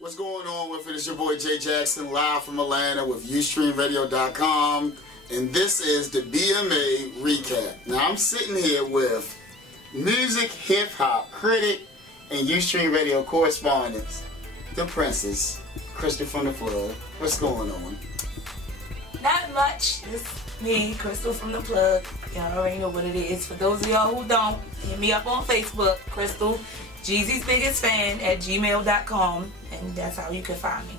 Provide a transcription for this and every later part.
What's going on with it? It's your boy Jay Jackson, live from Atlanta with UstreamRadio.com, and this is the BMA recap. Now I'm sitting here with music hip hop critic and Ustream Radio correspondent, the Princess, Crystal from the Plug. What's going on? Not much. It's me, Crystal from the Plug. Y'all already know what it is. For those of y'all who don't, hit me up on Facebook, Crystal, Jeezy's biggest fan at gmail.com, and that's how you can find me.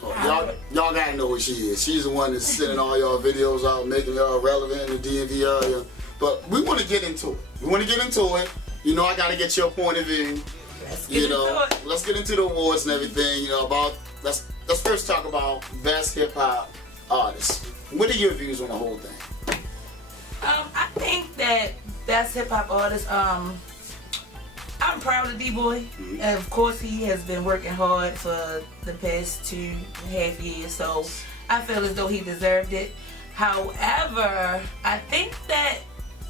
Oh, y'all gotta know what she is. She's the one that's sending all y'all videos out, making y'all relevant in the DMV area. But we want to get into it. You know, I gotta get your point of view. Let's get into it. Let's get into the awards and everything. You know, let's first talk about best hip hop artists. What are your views on the whole thing? I think that best hip hop artist. I'm proud of D-Boy. And of course, he has been working hard for the past 2.5 years, so I feel as though he deserved it. However, I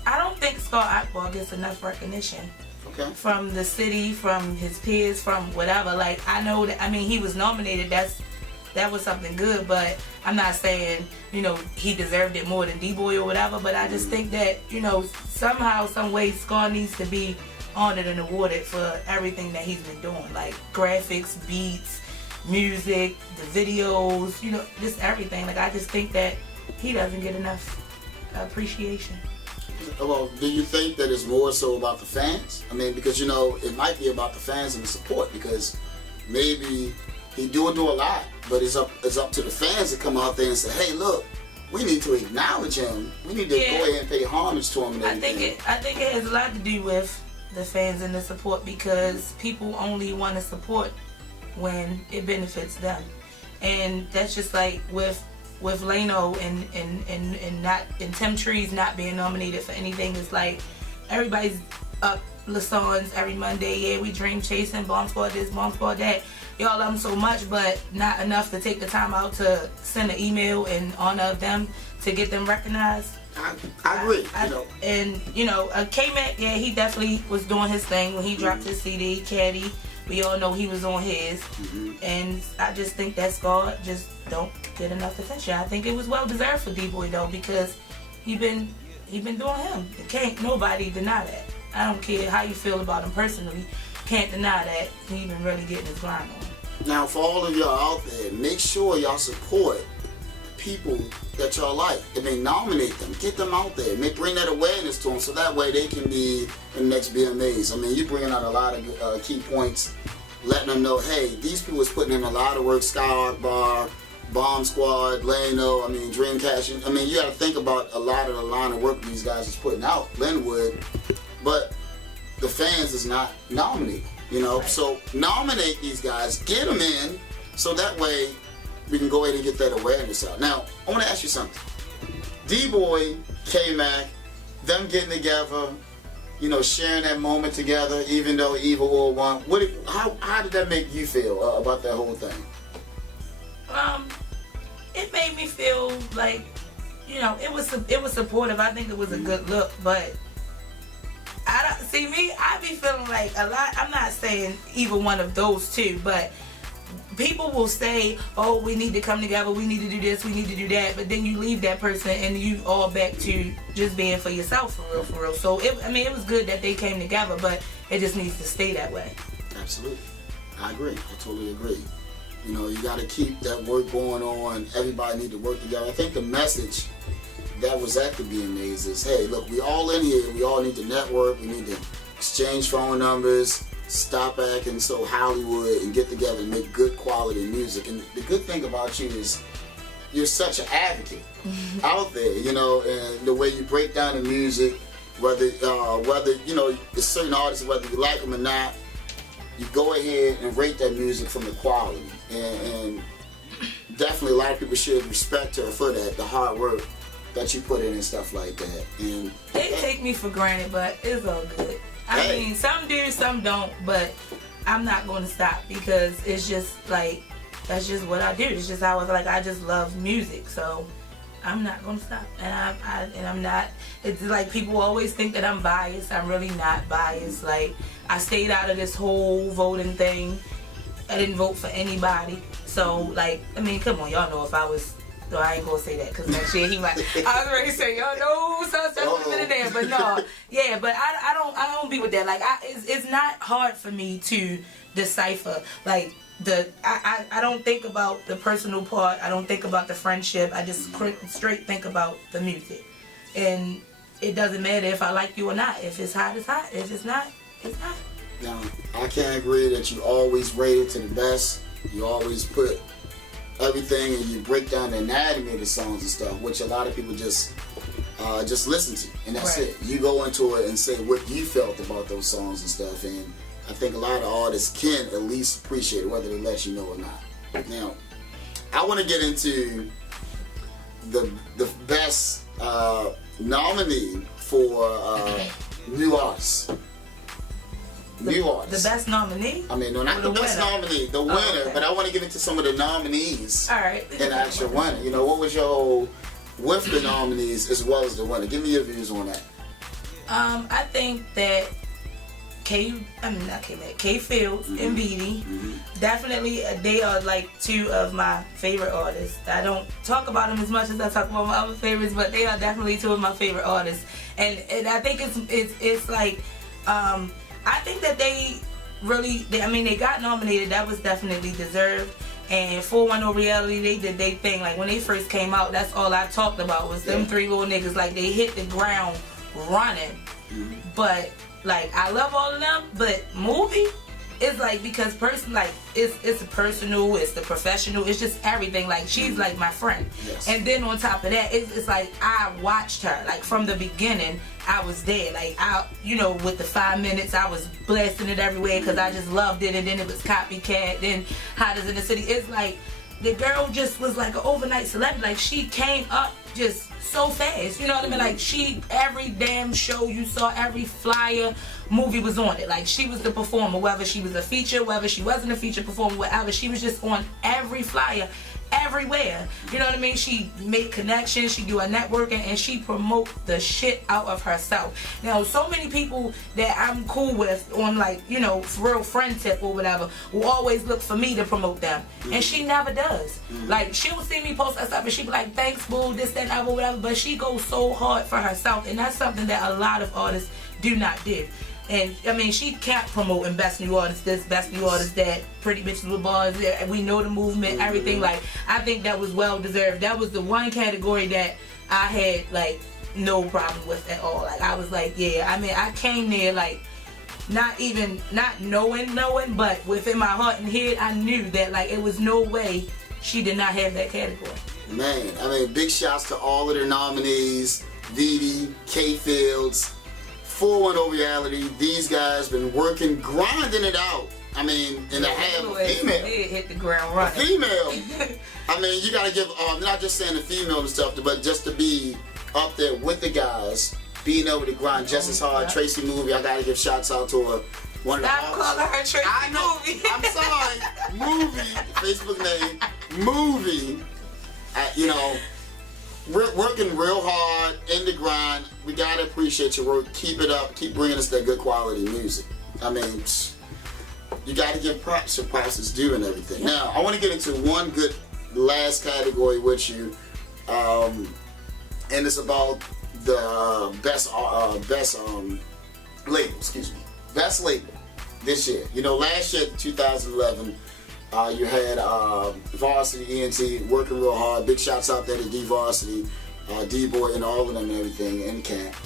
don't think Scar Akbar gets enough recognition. Okay. From the city, from his peers, from whatever. Like, I know that, I mean, he was nominated. That was something good, but I'm not saying, you know, he deserved it more than D-Boy or whatever, but I just think that, you know, somehow, some way, Scar needs to be honored and awarded for everything that he's been doing, like graphics, beats, music, the videos, you know, just everything. Like, I just think that he doesn't get enough appreciation. Well, do you think that it's more so about the fans? I mean, because, you know, it might be about the fans and the support, because maybe he do a lot, but it's up to the fans to come out there and say, hey, look, we need to acknowledge him. We need to go ahead and pay homage to him and everything. I think it has a lot to do with the fans and the support, because people only want to support when it benefits them, and that's just like with Lano and Tim Trees not being nominated for anything. It's like everybody's up Lasans every Monday. Yeah, we dream chasing, bomb squad this, bomb squad that. Y'all love them so much, but not enough to take the time out to send an email in honor of them to get them recognized. I agree. And you know, K-Mac, yeah, he definitely was doing his thing when he dropped his CD, Caddy. We all know he was on his, and I just think that Scar just don't get enough attention. I think it was well deserved for D-Boy though, because he been doing him. Can't nobody deny that. I don't care how you feel about him personally. Can't deny that he been really getting his grind on. Now, for all of y'all out there, make sure y'all support people that y'all like. I mean, nominate them, get them out there, bring that awareness to them, so that way they can be in the next BMAs. I mean, you're bringing out a lot of key points, letting them know, hey, these people is putting in a lot of work. Sky Bar, Bomb Squad, Lano, I mean, Dreamcast. I mean, you got to think about a lot of the line of work these guys is putting out. Linwood, but the fans is not nominated. You know, so nominate these guys, get them in, so that way we can go ahead and get that awareness out. Now, I want to ask you something. D-Boy, K-Mac, them getting together, you know, sharing that moment together, even though Evil War won. How did that make you feel about that whole thing? It made me feel like, you know, it was supportive. I think it was a good look, but I be feeling like a lot. I'm not saying either one of those two, but people will say, oh, we need to come together, we need to do this, we need to do that, but then you leave that person and you all back to just being for yourself, for real. So, it was good that they came together, but it just needs to stay that way. Absolutely. I agree. I totally agree. You know, you got to keep that work going on. Everybody need to work together. I think the message that was at the BMAs is, hey, look, we all in here, we all need to network, we need to exchange phone numbers, stop acting so Hollywood, and get together and make good quality music. And the good thing about you is you're such an advocate out there, you know, and the way you break down the music, whether you know, there's certain artists, whether you like them or not, you go ahead and rate that music from the quality. And definitely a lot of people should respect her for that, the hard work that you put in and stuff like that. And they take me for granted, but it's all good. I mean, some do, some don't, but I'm not going to stop, because it's just like, that's just what I do. It's just how I just love music, so I'm not going to stop. And I'm not, it's like people always think that I'm biased. I'm really not biased. Like, I stayed out of this whole voting thing. didn't vote for anybody. So like, I mean, come on, y'all know if I was. No, I ain't gonna say that because next year he might. I was ready to say, y'all know, so stuff would have been in there, but no, yeah, but I don't be with that. Like, it's not hard for me to decipher. Like I don't think about the personal part. I don't think about the friendship. I just straight think about the music, and it doesn't matter if I like you or not. If it's hot, it's hot. If it's not, it's not. Now, I can't agree that you always rate it to the best. You always put everything and you break down the anatomy of the songs and stuff, which a lot of people just listen to, and that's right. it. You go into it and say what you felt about those songs and stuff, and I think a lot of artists can at least appreciate it, whether they let you know or not. Now, I want to get into the best nominee for new artists. The best nominee? I mean, no, not the best nominee, the winner, okay. But I want to get into some of the nominees. All right. And the actual winner. You know, what was your whole, with the nominees as well as the winner? Give me your views on that. I think that K Fields and Beatty, definitely they are like two of my favorite artists. I don't talk about them as much as I talk about my other favorites, but they are definitely two of my favorite artists. And I think it's like, I think that they got nominated. That was definitely deserved. And 410 Reality, they did their thing. Like when they first came out, that's all I talked about was them three little niggas. Like they hit the ground running. But like I love all of them. But movie is like because it's personal, it's the professional, it's just everything. Like she's like my friend. Yes. And then on top of that, it's like I watched her like from the beginning. I was there, like with the 5 minutes, I was blasting it everywhere because I just loved it, and then it was copycat. Then Hottest in the City. It's like the girl just was like an overnight celebrity. Like she came up just so fast, you know what I mean? Like every damn show you saw, every flyer, movie was on it. Like she was the performer, whether she was a feature, whether she wasn't a feature performer, whatever. She was just on every flyer. Everywhere, you know what I mean? She make connections, she do a networking, and she promote the shit out of herself. Now, so many people that I'm cool with on like, real friend tip or whatever, will always look for me to promote them. And she never does. Like, she'll see me post that stuff and she be like, thanks, boo, this, that, and whatever, but she goes so hard for herself, and that's something that a lot of artists do not do. And I mean, she kept promoting best new artist this, best new artist that, pretty bitches with bars. We know the movement, everything. Like, I think that was well deserved. That was the one category that I had like no problem with at all. Like, I was like, yeah. I mean, I came there like not knowing, but within my heart and head, I knew that like it was no way she did not have that category. Man, I mean, big shouts to all of their nominees: Dee, K Fields, 410 Reality. These guys been working, grinding it out. I mean, and to have a female. They hit the ground running. A female. I mean, you gotta give, not just saying the female and stuff, but just to be up there with the guys, being able to grind just as hard. Tracy Movie, I gotta give shouts out to her. Stop calling her Tracy Movie. I'm sorry. Movie, Facebook name, Movie. Working real hard in the grind. We gotta appreciate your work. Keep it up. Keep bringing us that good quality music. I mean, you gotta give props to props is due and everything. Now, I want to get into one good last category with you, and it's about the best label. Excuse me, best label this year. Last year, 2011. You had Varsity ENT working real hard. Big shouts out there to D Varsity, D-Boy, and all of them and everything in camp.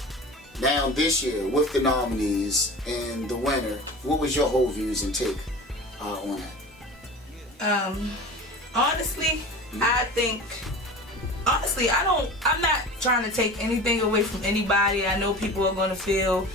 Now this year, with the nominees and the winner, what was your whole views and take on that? Honestly, I'm not trying to take anything away from anybody. I know people are going to feel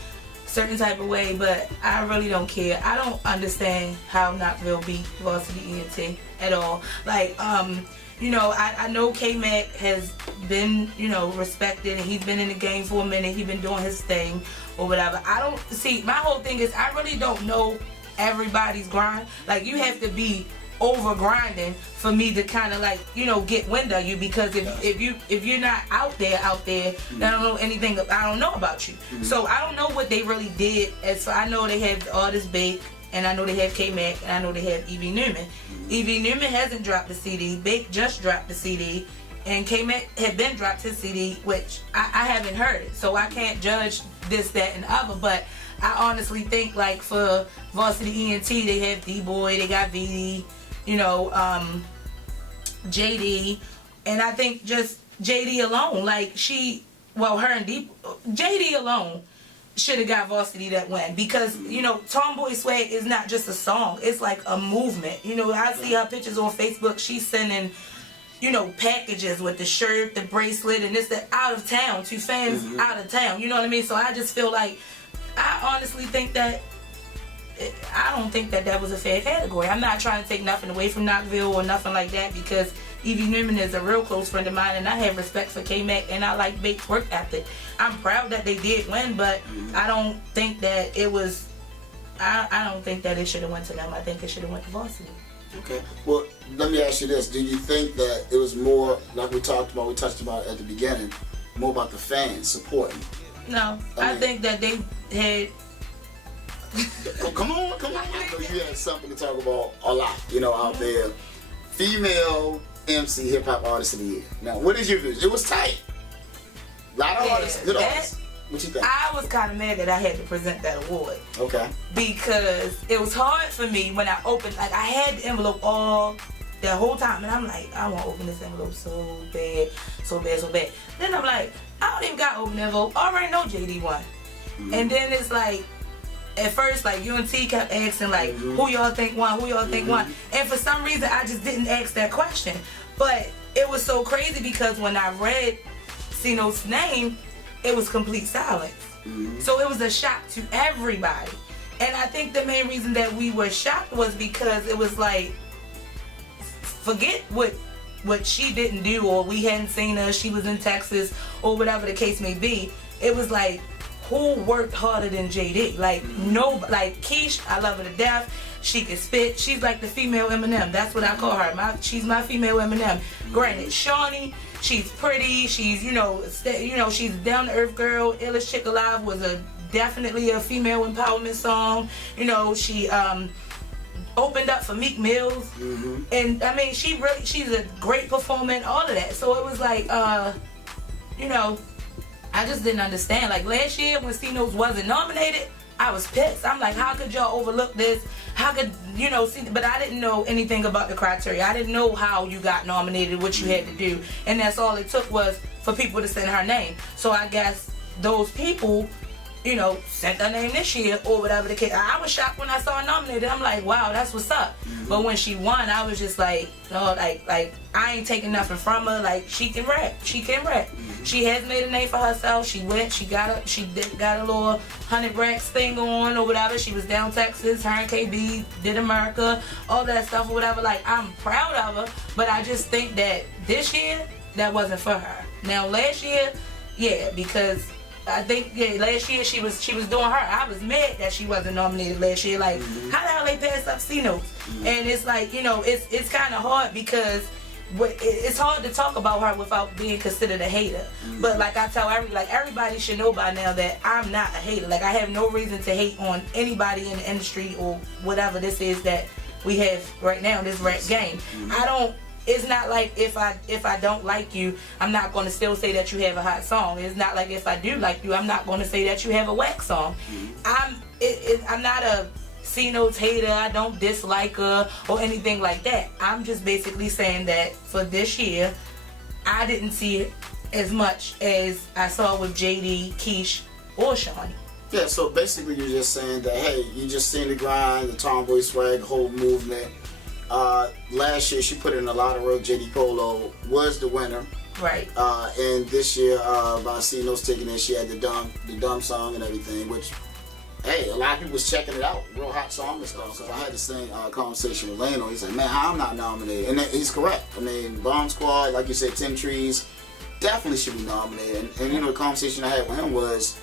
certain type of way, but I really don't care. I don't understand how Knoxville beat Varsity ENT at all. Like, I know K-Mac has been, respected, and he's been in the game for a minute. He's been doing his thing or whatever. My whole thing is I really don't know everybody's grind. Like, you have to be over grinding for me to kind of like get wind of you, because if you're not out there, then I don't know anything. I don't know about you, so I don't know what they really did. As far I know, they have the artist bake and I know they have K-Mac, and I know they have Evie Newman. Evie Newman hasn't dropped the CD. Bake just dropped the CD, and K-Mac had been dropped his CD, which I haven't heard it, so I can't judge this, that, and other. But I honestly think, like, for Varsity ENT, they have D-Boy, they got VD, you know, JD, and I think just JD alone, like, her and JD alone should have got Varsity that win, because, you know, Tomboy Swag is not just a song, it's like a movement. You know, I see her pictures on Facebook, she's sending, you know, packages with the shirt, the bracelet, and this, that, out of town, to fans out of town, you know what I mean? So I just feel like, I honestly think that, I don't think that that was a fair category. I'm not trying to take nothing away from Knoxville or nothing like that, because Evie Newman is a real close friend of mine, and I have respect for K-Mac, and I like Bake's work ethic. I'm proud that they did win, but I don't think that it was, I don't think that it should have went to them. I think it should have went to Varsity. Okay. Well, let me ask you this. Do you think that it was more, like we touched about at the beginning, more about the fans supporting? No. I think that they had... Oh, come on. I know you had something to talk about a lot, you know, out there. Female MC hip hop artist of the year. Now, what is your view? It was tight. A lot of artists, good artists. What you think? I was kind of mad that I had to present that award. Okay. Because it was hard for me when I opened, like, I had the envelope all the whole time, and I'm like, I want to open this envelope so bad. Then I'm like, I don't even got to open the envelope. I already know JD won. And then it's like, at first, like, UNT kept asking, like, who y'all think won, and for some reason I just didn't ask that question. But it was so crazy, because when I read C-Note's name, it was complete silence. So it was a shock to everybody, and I think the main reason that we were shocked was because it was like, forget what she didn't do, or we hadn't seen her, she was in Texas, or whatever the case may be. It was like, who worked harder than JD? Like, no, like Keish, I love her to death. She can spit. She's like the female Eminem. That's what I call her. She's my female Eminem. Granted, Shawnee, she's pretty. She's, you know, she's a down to earth girl. Illest Chick Alive was definitely a female empowerment song. You know, she opened up for Meek Mills, and I mean, she's a great performer and all of that. So it was like, you know, I just didn't understand. Like, last year when C-Notes wasn't nominated, I was pissed. I'm like, how could y'all overlook this? How could, you know, see, but I didn't know anything about the criteria. I didn't know how you got nominated, what you had to do. And that's all it took, was for people to send her name. So I guess those people, you know, sent her name this year, or whatever the case. I was shocked when I saw her nominated. I'm like, wow, that's what's up. But when she won, I was just like, no, like I ain't taking nothing from her. Like, she can rap. She has made a name for herself. She got a little 100 racks thing on, or whatever. She was down Texas, her and KB did America, all that stuff, or whatever. Like, I'm proud of her, but I just think that this year, that wasn't for her. Now, last year, yeah, because I think, yeah, last year she was doing her. I was mad that she wasn't nominated last year. Like, how the hell they pass up C-Notes? And it's like, you know, it's kind of hard, because it's hard to talk about her without being considered a hater. But like I tell everybody should know by now that I'm not a hater. Like, I have no reason to hate on anybody in the industry or whatever this is that we have right now, this rap game. It's not like if I don't like you, I'm not going to still say that you have a hot song. It's not like if I do like you, I'm not going to say that you have a whack song. I'm not a C-Notes hater. I don't dislike her or anything like that. I'm just basically saying that for this year, I didn't see it as much as I saw with JD, Keish, or Shawnee. Yeah, so basically you're just saying that, hey, you just seen the grind, the Tomboy Swag, whole movement. Last year she put in a lot of work. JD Polo was the winner. Right. And this year, by C-Notes taking it, she had the dumb song and everything, which, hey, a lot of people was checking it out. Real hot song and stuff. Because I had the same conversation with Lano. He's like, man, how I'm not nominated? And he's correct. I mean, Bomb Squad, like you said, 10 Trees, definitely should be nominated. And you know, the conversation I had with him was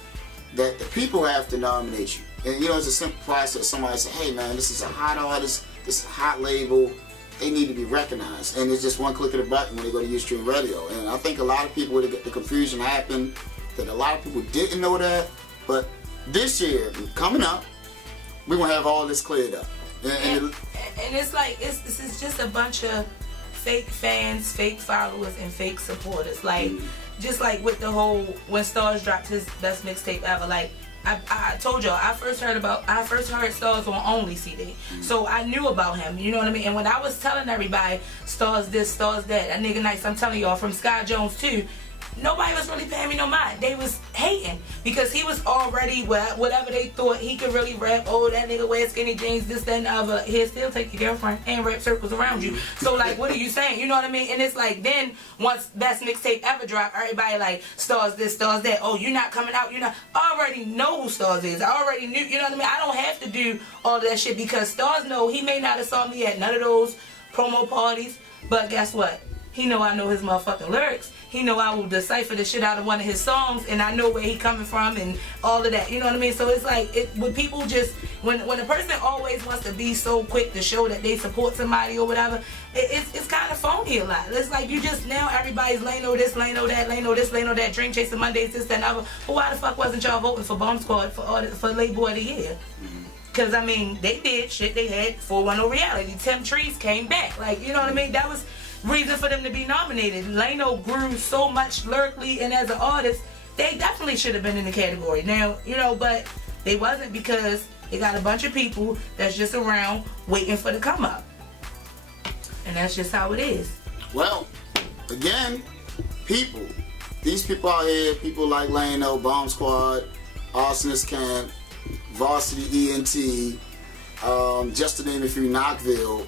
that the people have to nominate you. And you know, it's a simple process. Somebody say, hey man, this is a hot artist, this is a hot label, they need to be recognized. And it's just one click of the button when they go to Ustream Radio. And I think a lot of people, the confusion happened, that a lot of people didn't know that. But this year, coming up, we're gonna have all this cleared up. And it's like it's just a bunch of fake fans, fake followers, and fake supporters. Like just like with the whole when Stars dropped his best mixtape ever. Like I told y'all, I first heard Stars on Only CD, so I knew about him. You know what I mean? And when I was telling everybody Stars this, Stars that nigga nice, I'm telling y'all from Sky Jones too. Nobody was really paying me no mind. They was hating because he was already whatever they thought he could really rap. Oh, that nigga wears skinny jeans, this, that, and the other. He'll still take your girlfriend and rap circles around you. So, like, what are you saying? You know what I mean? And it's like, then, once best mixtape ever dropped, everybody like, Stars this, Stars that. Oh, you're not coming out. You're not. I already know who Stars is. I already knew, you know what I mean? I don't have to do all of that shit because Stars know he may not have saw me at none of those promo parties, but guess what? He know I know his motherfucking lyrics. He know I will decipher the shit out of one of his songs, and I know where he coming from and all of that. You know what I mean? So it's like when people just when a person always wants to be so quick to show that they support somebody or whatever, it's kind of phony a lot. It's like you just now everybody's Lano this, Lano that, Lano this, Lano that, Dream Chasing Mondays, this, that, and other. Well, why the fuck wasn't y'all voting for Bomb Squad for Label of the Year? Because I mean they did shit. They had 410 Reality. Tim Trees came back. Like you know what I mean? That was reason for them to be nominated. Lano grew so much lyrically and as an artist, they definitely should have been in the category. Now, you know, but they wasn't because they got a bunch of people that's just around waiting for the come up. And that's just how it is. Well, again, these people out here, people like Lano, Bomb Squad, Arsonist Camp, Varsity ENT, just to name a few, Knoxville,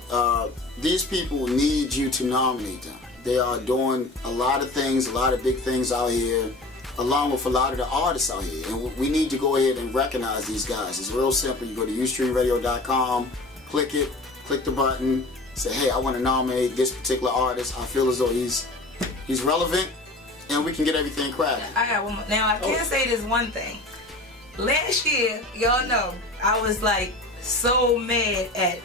these people need you to nominate them. They are doing a lot of things, a lot of big things out here, along with a lot of the artists out here. And we need to go ahead and recognize these guys. It's real simple. You go to ustreamradio.com, click it, click the button, say, hey, I want to nominate this particular artist. I feel as though he's relevant, and we can get everything cracking. I got one more. Now, I can say this one thing. Last year, y'all know, I was like so mad at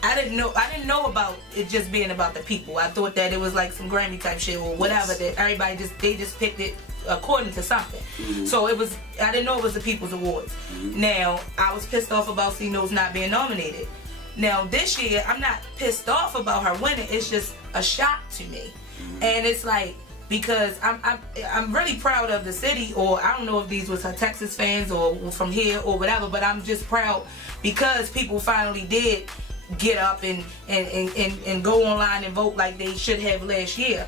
I didn't know about it just being about the people. I thought that it was like some Grammy type shit or whatever, that everybody just picked it according to something. So I didn't know it was the People's Awards. Now, I was pissed off about C-Notes not being nominated. Now, this year, I'm not pissed off about her winning. It's just a shock to me. And it's like, because I'm really proud of the city, or I don't know if these was her Texas fans or from here or whatever, but I'm just proud because people finally did get up and go online and vote like they should have last year.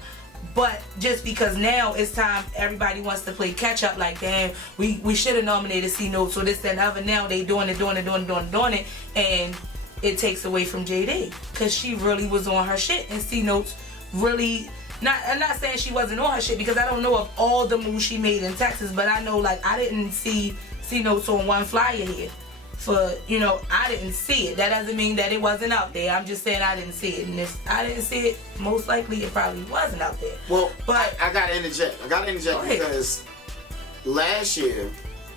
But just because now it's time, everybody wants to play catch up. Like, damn, we should have nominated C-Notes or this, that, and other. Now they doing it, and it takes away from JD because she really was on her shit, and C-Notes really. I'm not saying she wasn't on her shit because I don't know of all the moves she made in Texas, but I know like I didn't see C-Notes on one flyer here. For, you know, I didn't see it. That doesn't mean that it wasn't out there. I'm just saying I didn't see it. And if I didn't see it, most likely it probably wasn't out there. Well, but I gotta interject. Because last year,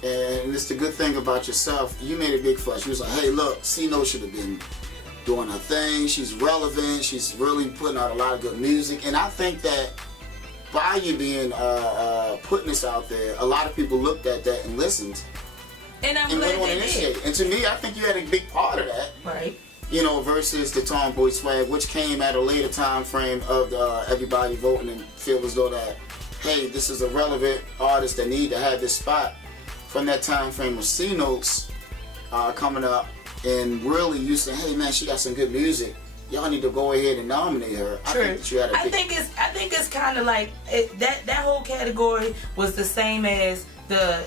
and it's the good thing about yourself, you made a big fuss. You was like, hey, look, C-Note should have been doing her thing. She's relevant. She's really putting out a lot of good music. And I think that by you being putting this out there, a lot of people looked at that and listened. And I'm glad they did. And to me, I think you had a big part of that. Right. You know, versus the Tomboy Swag, which came at a later time frame of everybody voting and feel as though that, hey, this is a relevant artist that need to have this spot. From that time frame of C-Notes coming up, and really you saying, hey man, she got some good music. Y'all need to go ahead and nominate her. True. I think that you had a big... I think it's kind of like that whole category was the same as the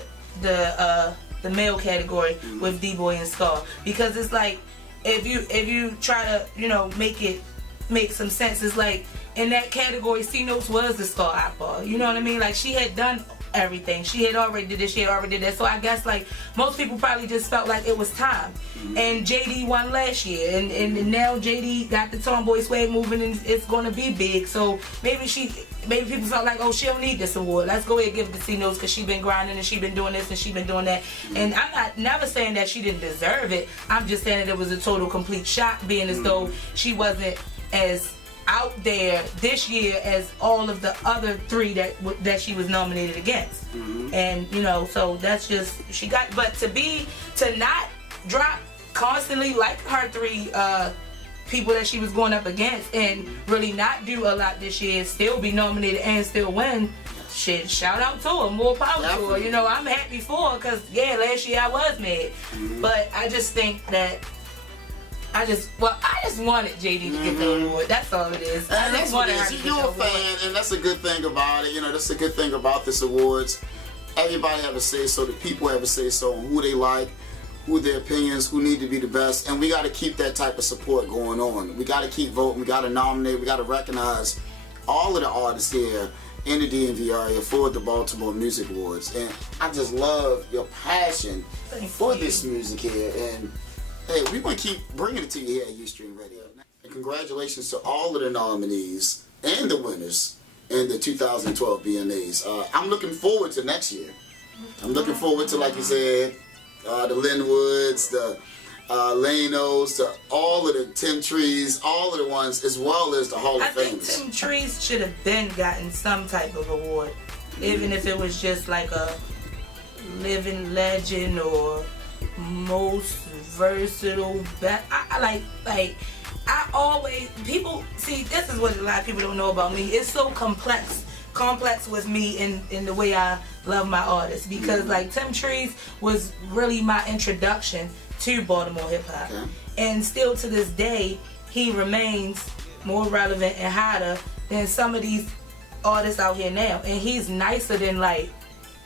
male category with D-Boy and Scar, because it's like if you try to, you know, make some sense, it's like in that category C-Notes was the Scar eyeball, you know what I mean? Like she had done everything, she had already did this, she had already did that, so I guess like most people probably just felt like it was time. And JD won last year, and now JD got the Tomboy Swag moving, and it's gonna be big, so maybe people felt like, oh, she don't need this award. Let's go ahead and give it to C-Notes because she been grinding and she been doing this and she been doing that. And I'm never saying that she didn't deserve it. I'm just saying that it was a total complete shock, being as though she wasn't as out there this year as all of the other three that she was nominated against. And you know, so that's just but to not drop constantly like her three people that she was going up against and really not do a lot this year, still be nominated and still win. Shit, shout out to her, more power to her. You know, I'm happy for her because, yeah, last year I was mad. But I just think that I just wanted JD to get the award. That's all it is. And that's what it is. You're a fan, and that's a good thing about it. You know, that's a good thing about this awards. Everybody have a say so. The people have a say so on who they like, who their opinions, who need to be the best. And we got to keep that type of support going on. We got to keep voting. We got to nominate. We got to recognize all of the artists here in the DMV area for the Baltimore Music Awards. And I just love your passion for this music here. And hey, we're going to keep bringing it to you here at Ustream Radio. And congratulations to all of the nominees and the winners in the 2012 BMAs. I'm looking forward to next year. I'm looking forward to, like you said, the Linwoods, the Lanos, to all of the Tim Trees, all of the ones, as well as the Hall of Fame. I think Tim Trees should have been gotten some type of award, even if it was just like a living legend or most versatile. I always, people see, this is what a lot of people don't know about me. It's so complex with me in the way I love my artists, because like Tim Trees was really my introduction to Baltimore hip hop, and still to this day he remains more relevant and hotter than some of these artists out here now, and he's nicer than like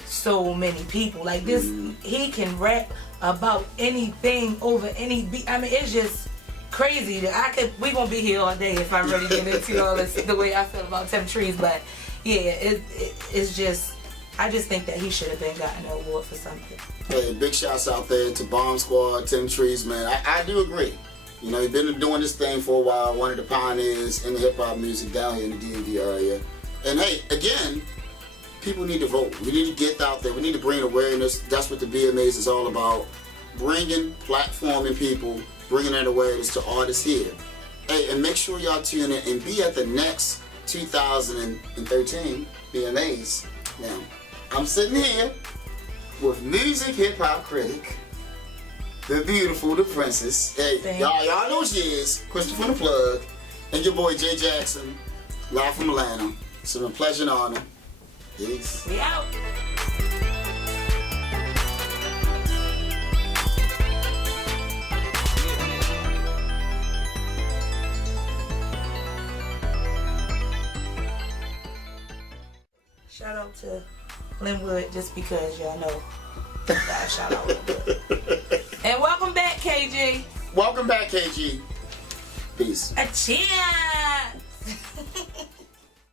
so many people. Like this, he can rap about anything over any beat. I mean, it's just crazy that we gonna be here all day if I really get into all this the way I feel about Tim Trees. But yeah, it's just, I just think that he should have been gotten an award for something. Hey, big shouts out there to Bomb Squad, Tim Trees, man. I do agree. You know, he's been doing this thing for a while, one of the pioneers in the hip-hop music down here in the DMV area. And hey, again, people need to vote. We need to get out there. We need to bring awareness. That's what the BMAs is all about. Bringing, platforming people, bringing that awareness to artists here. Hey, and make sure y'all tune in and be at the next 2013 BMAs. Now, I'm sitting here with music hip-hop critic, the beautiful, the princess. Hey, y'all know she is, Christopher the Plug, and your boy Jay Jackson, live from Atlanta. It's been a pleasure and honor. Peace. We out. Shout out to Linwood, just because y'all know. Shout out Linwood. And welcome back, KG. Welcome back, KG. Peace. A cheers.